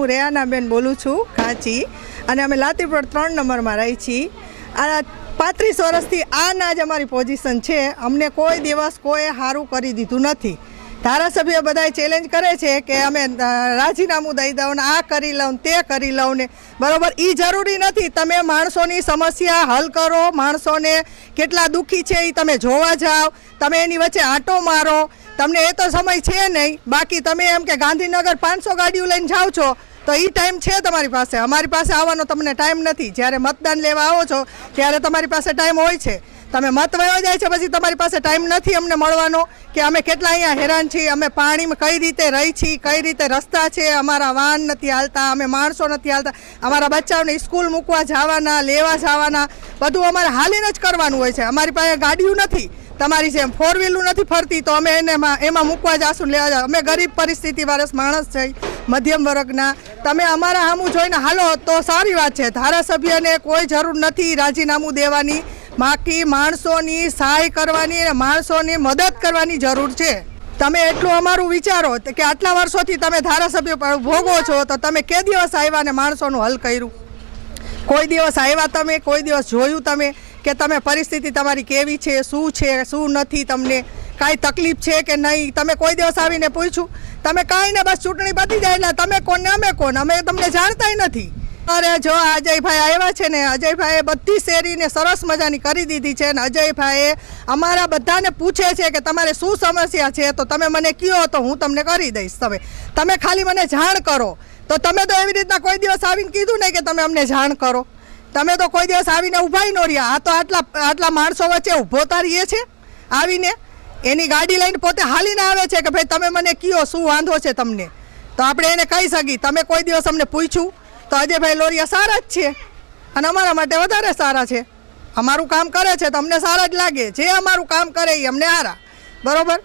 હું રેહાનાબેન બોલું છું કાંચી અને અમે લાતીપુર 3 નંબરમાં રહી છીએ. આ 35 વર્ષથી આના જ અમારી પોઝિશન છે. અમને કોઈ દિવસ કોઈ સારું કરી દીધું નથી. ધારાસભ્ય બધાય ચેલેન્જ કરે છે કે અમે રાજીનામું દઈ દઉં ને આ કરી લઉં તે કરી લઉં ને બરાબર. એ જરૂરી નથી. તમે માણસોની સમસ્યા હલ કરો, માણસોને કેટલા દુઃખી છે એ તમે જોવા જાઓ, તમે એની વચ્ચે આંટો મારો. તમને એ તો સમય છે નહીં. બાકી તમે એમ કે ગાંધીનગર 500 ગાડીઓ લઈને જાઓ છો તો એ ટાઈમ છે તમારી પાસે. અમારી પાસે આવવાનો તમને ટાઈમ નથી. જ્યારે મતદાન લેવા આવો છો ત્યારે તમારી પાસે ટાઈમ હોય છે. તમે મત વયો જાય છે પછી તમારી પાસે ટાઈમ નથી અમને મળવાનો કે અમે કેટલા અહીંયા હેરાન છીએ, અમે પાણીમાં કઈ રીતે રહી છીએ, કઈ રીતે રસ્તા છે, અમારા વાહન નથી હાલતા, અમે માણસો નથી હાલતા, અમારા બચ્ચાઓને સ્કૂલ મૂકવા જવાના, લેવા જવાના બધું અમારે હાલીને જ કરવાનું હોય છે. અમારી પાસે ગાડીઓ નથી તમારી જેમ, 4 વ્હીલું નથી ફરતી તો અમે એને એમાં મૂકવા જાશું, લેવા જાવ. અમે ગરીબ પરિસ્થિતિવાળા માણસ છે, મધ્યમ વર્ગના. તમે અમારા સામું જોઈને હાલો તો સારી વાત છે. ધારાસભ્યને કોઈ જરૂર નથી રાજીનામું દેવાની. બાકી માણસોની સહાય કરવાની અને માણસોની મદદ કરવાની જરૂર છે. તમે એટલું અમારું વિચારો કે આટલા વર્ષોથી તમે ધારાસભ્ય ભોગવો છો તો તમે કે દિવસ આવ્યા ને માણસોનું હલ કર્યું? કોઈ દિવસ આવ્યા તમે? કોઈ દિવસ જોયું તમે કે તમે પરિસ્થિતિ તમારી કેવી છે, શું નથી, તમને કાંઈ તકલીફ છે કે નહીં? તમે કોઈ દિવસ આવીને પૂછ્યું? તમે કાંઈ ને બસ ચૂંટણી પતી જાય એટલે તમે કોણ ને અમે કોણ, અમે તમને જાણતાય નથી. અરે જો અજયભાઈ આવ્યા છે ને, અજયભાઈએ બધી શેરીને સરસ મજાની કરી દીધી છે ને અજયભાઈએ અમારા બધાને પૂછે છે કે તમારે શું સમસ્યા છે તો તમે મને કહો તો હું તમને કરી દઈશ. તમે ખાલી મને જાણ કરો. તો તમે તો એવી રીતના કોઈ દિવસ આવીને કીધું નહીં કે તમે અમને જાણ કરો. તમે તો કોઈ દિવસ આવીને ઊભાઈ ન રહ્યા. આ તો આટલા માણસો વચ્ચે ઊભો તારીએ છે આવીને, એની ગાડી લઈને પોતે હાલીને આવે છે કે ભાઈ તમે મને કહો શું વાંધો છે તમને, તો આપણે એને કહી શકીએ. તમે કોઈ દિવસ અમને પૂછ્યું? તો અજયભાઈ લોરિયા સારા જ છે અને અમારા માટે વધારે સારા છે. અમારું કામ કરે છે તો અમને સારા જ લાગે. જે અમારું કામ કરે એ અમને સારા, બરાબર.